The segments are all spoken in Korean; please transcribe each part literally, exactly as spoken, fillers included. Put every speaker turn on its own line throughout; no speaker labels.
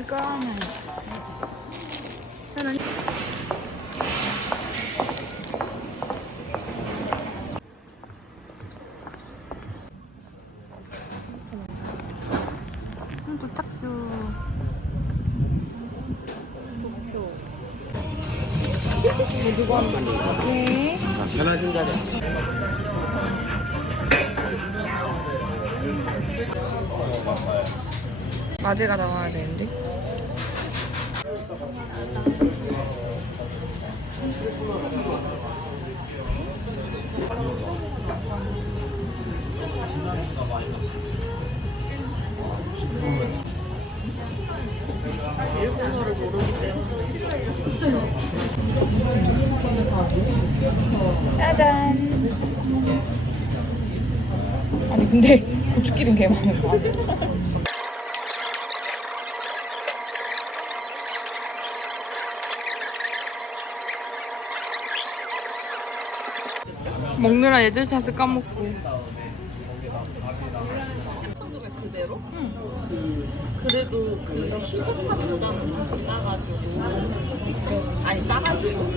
かないただに도착수 누구 한 번이야? 네.
편하신 자리.
마제가 나와야 되는데.
일본어를 모르기 때문에.
짜잔. 아니 근데 고추기름 개 많은 거 아니야? 먹느라 예절샷을 까먹고.
정도면 그대로?
응.
그래도 그 시소판보다는 더 싸가지고. 아니 싸가지고.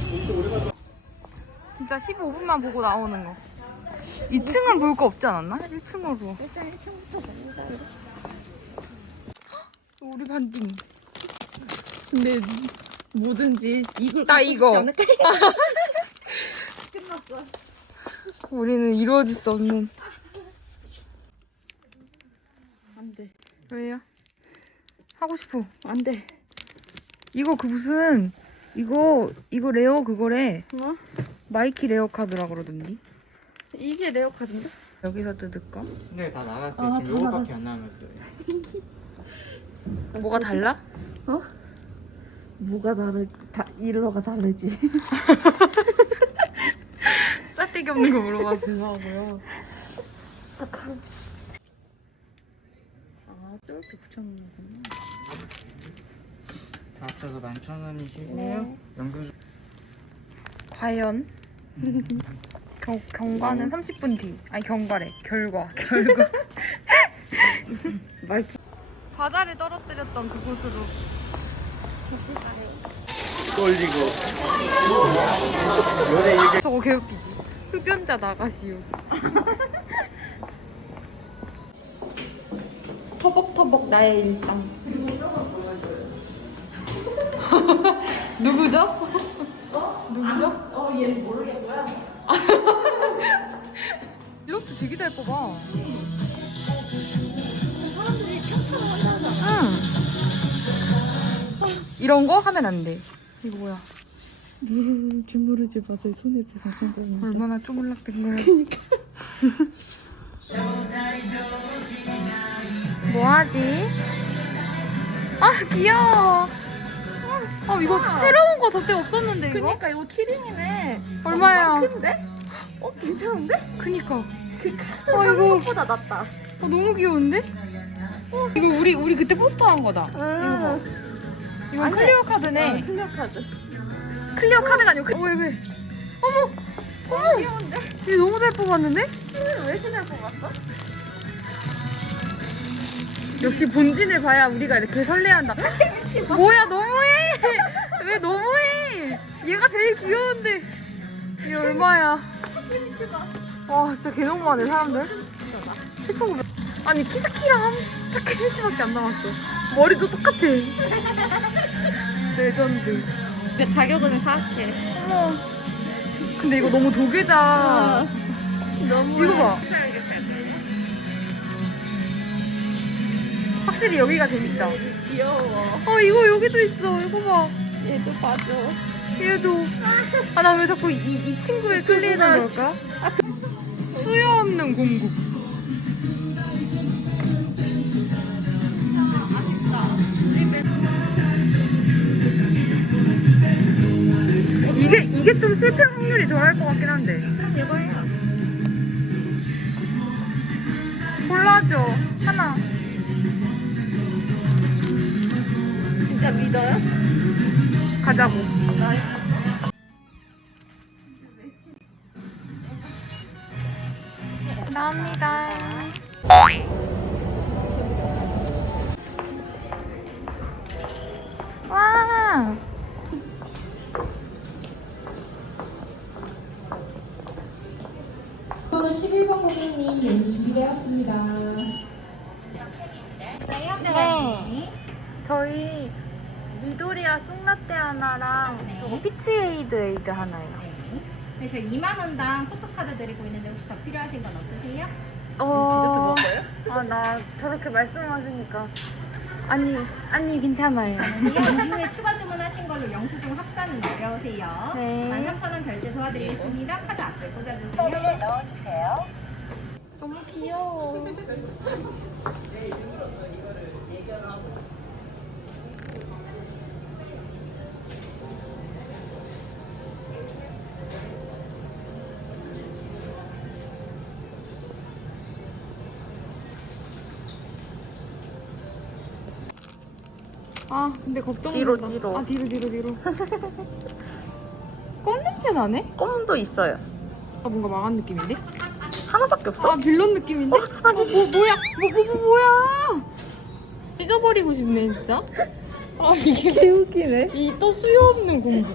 진짜 십오 분만 보고 나오는 거. 이 층은 볼 거 없지 않았나? 일 층으로.
일단 일 층부터 봅니다.
우리 반띵.
근데 뭐든지 이걸
나 이거.
끝났어.
우리는 이루어질 수 없는.
안 돼.
왜요? 하고 싶어.
안 돼.
이거 그 무슨 이거 이거 레어 그거래.
뭐?
마이키 레어 카드라 그러던데.
이게 레어 카드인데?
여기서 뜯을까?
네, 다 나갔어요.
아,
지금
다
요거밖에 안 남았어요.
뭐가 달라?
어? 뭐가 다르? 다 일러가 다르지.
싸대기 없는 거 물어봐 죄송하고요.
아, 저렇게 붙여놓는 거구나.
다 합쳐서 만 천 원이시고요.
네.
연금
과연 경, 경과는 삼십 분 뒤. 아니 경과래. 결과. 결과.
말
과자를 떨어뜨렸던 그곳으로.
꼴리고. 요새 이게
저거 개웃기지. 흡연자 나가시오. 터벅터벅 나의 일상. 누구죠? 어? 누구죠?
어, 얘는 모르겠고요.
일러스트 되게 잘 뽑아.
사람들이 평타로 한다잖아.
응. 이런 거 하면 안 돼. 이거 뭐야?
물 주무르지 마세요. 손에 부딪힌 거는.
얼마나 쪼물락된 거야.
그니까.
뭐하지? 아 귀여워. 아 이거 새로운 거 저때 없었는데 이거?
그니까 이거 키링이네.
얼마야?
어, 큰데? 어 괜찮은데?
그니까.
그 카드
어,
하는
이거-
것보다 낫다.
어 너무 귀여운데? 어, 이거 우리 우리 그때 포스터 한 거다. 이거 봐. 이건
아니야.
클리어 카드네.
어, 클리어 카드.
클리어 카드가 아니고 클... 어, 왜 왜? 어머 어머.
귀여운데?
이거 너무 잘 뽑았는데?
키링을 왜 이렇게 잘 뽑았어?
역시 본진을 봐야 우리가 이렇게 설레한다. 뭐야 너무해. 왜 너무해? 얘가 제일 귀여운데. 이게 얼마야? 와 진짜 개 너무하네 사람들. 칠천구백. 아니 키사키랑 타케미치밖에 안 남았어. 머리도 똑같아. 레전드.
근데 가격은 사악해.
어머. 근데 이거 너무 도계자.
너무
이거 봐. 확실히 여기가 재밌다.
귀여워.
어 이거 여기도 있어. 이거 봐.
얘도 봐줘.
얘도. 아 나 왜 자꾸 이, 이 친구에 끌리는 걸까? 수요 없는 공국. 이게 이게 좀 실패 확률이 덜할 것 같긴 한데.
이거예요.
골라줘 하나.
진짜 믿어요?
가자고. 감사합니다.
십일 번 고객님 메뉴 준비되었습니다.
네. 저희 미도리아 쑥라떼 하나랑 저거 피치에이드 에이드 하나요.
그래서 이만 원당 포토카드 드리고 있는데 혹시 더 필요하신 건 없으세요?
어. 아, 나 저렇게 말씀하시니까. 아니, 아니, 괜찮아요.
이후에 추가 주문하신 걸로 영수증 합산은 내려오세요.
네.
만 삼천 원 결제 도와드리겠습니다. 카드 앞에 꽂아주세요.
너무 귀여워. 아, 근데 걱정된다.
뒤로, 뒤로.
아, 뒤로, 뒤로, 뒤로. 껌 냄새 나네?
껌도 있어요.
아, 뭔가 망한 느낌인데?
하나밖에 없어?
아, 빌런 느낌인데? 어, 뭐, 뭐야? 뭐, 뭐, 뭐, 뭐야? 찢어버리고 싶네, 진짜. 아, 이게.
개웃기네.
이 또 수요 없는 공기.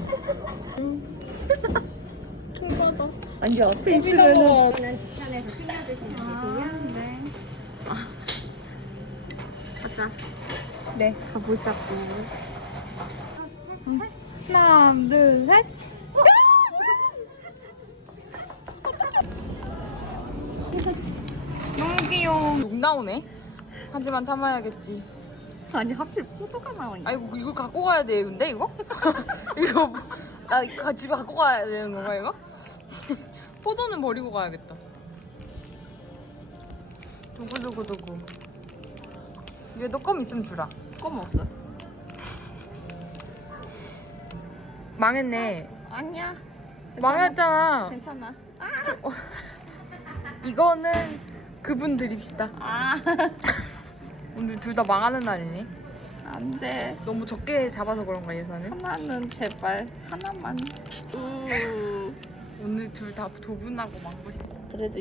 킹받아.
아니 앞에
여기다가.
있으면은
저는 뒤편에서 챙겨주시면 되고요.
네. 가자. 네, 가보자고. 음. 하나, 둘, 셋. 너무 귀여워. 욕 나오네. 하지만 참아야겠지.
아니 하필 포도가 나오니.
아이고, 이거 갖고 가야 돼, 근데 이거? 이거 뭐- 나 이거 집에 갖고 가야 되는 건가 이거? 포도는 버리고 가야겠다. 두구두구두구. 얘도 껌 있으면 주라.
껌 없어.
망했네.
아니야.
망했잖아.
괜찮아.
이거는 그분 드립시다.
아
오늘 둘 다 망하는 날이네.
안돼.
너무 적게 잡아서 그런가 예산을?
하나는 제발 하나만. 우.
오늘 둘 다 도분하고 망고 싶다.
그래도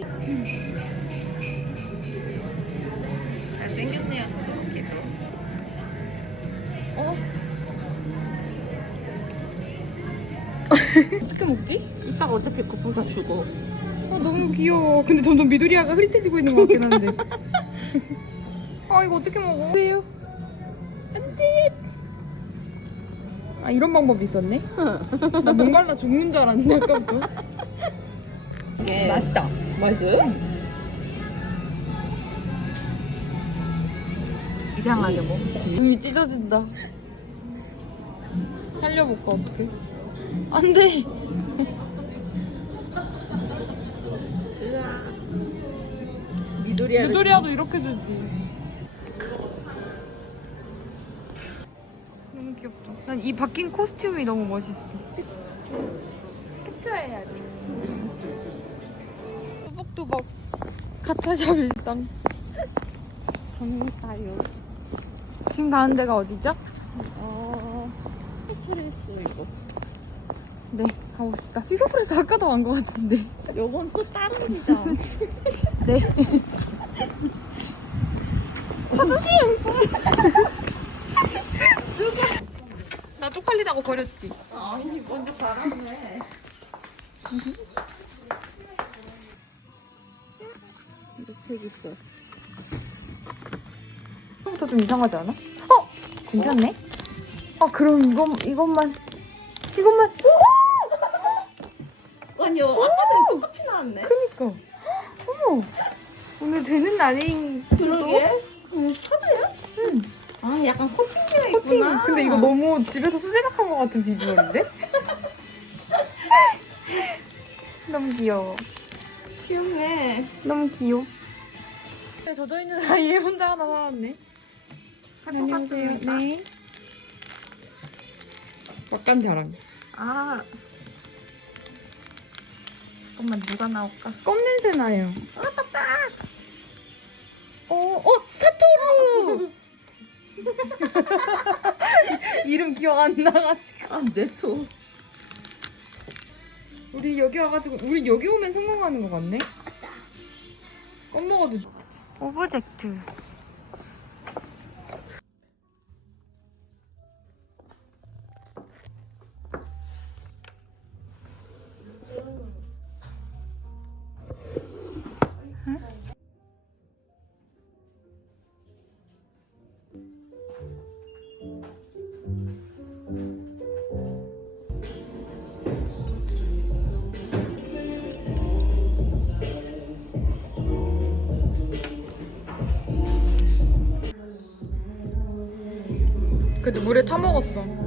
잘생겼네요. 저기도. 어?
어떻게 먹지?
이따가 어차피 쿠폰 다 주고.
아 너무 귀여워. 근데 점점 미도리아가 흐릿해지고 있는 것 같긴 한데. 아 이거 어떻게 먹어? 안 돼요. 안 돼. 아 이런 방법이 있었네? 나 목말라 죽는 줄 알았는데 아까부터.
이게
맛있다.
맛있어요?
이상하게 뭐. 눈이 찢어진다. 살려볼까 어떡해? 안 돼.
미도리야.
미도리아도 이렇게 주지. 너무 귀엽다. 난 이 바뀐 코스튬이 너무 멋있어. 캡처해야지. 또박또박 가차샵 일상.
감사요.
지금 가는 데가 어디죠?
어. 스트레스 이거.
네, 가고 싶다. 픽업프레스 아까도 간 것 같은데.
요건 또 다른 시장.
네. 차조심! 나 쪽팔리다고 버렸지.
아니 먼저 가라네. 이렇게 있어.
처음부터 좀 이상하지 않아? 어? 괜찮네? 아 그럼 이것, 이것만 이것만
아니요. 아까 전에 똑같이 나왔네.
그니까 어머 오늘 되는 날인
그러게. 응, 카드야?
응.
아 약간 코팅되어
커팅
있구나.
근데 이거 너무 집에서 수제작한 것 같은 비주얼인데? 너무 귀여워
귀엽네.
너무 귀여워 네, 젖어있는 사이에 혼자 하나 사왔네 안녕하세요 네 막간 자랑
아. 잠깐만 누가 나올까?
껌 냄새 나요 어, 어, 사토루! 이름 기억 안 나가지고.
아 네토.
우리 여기 와가지고, 우리 여기 오면 성공하는 것 같네? 껌 먹어도. 오브젝트. 근데 물에 타 먹었어.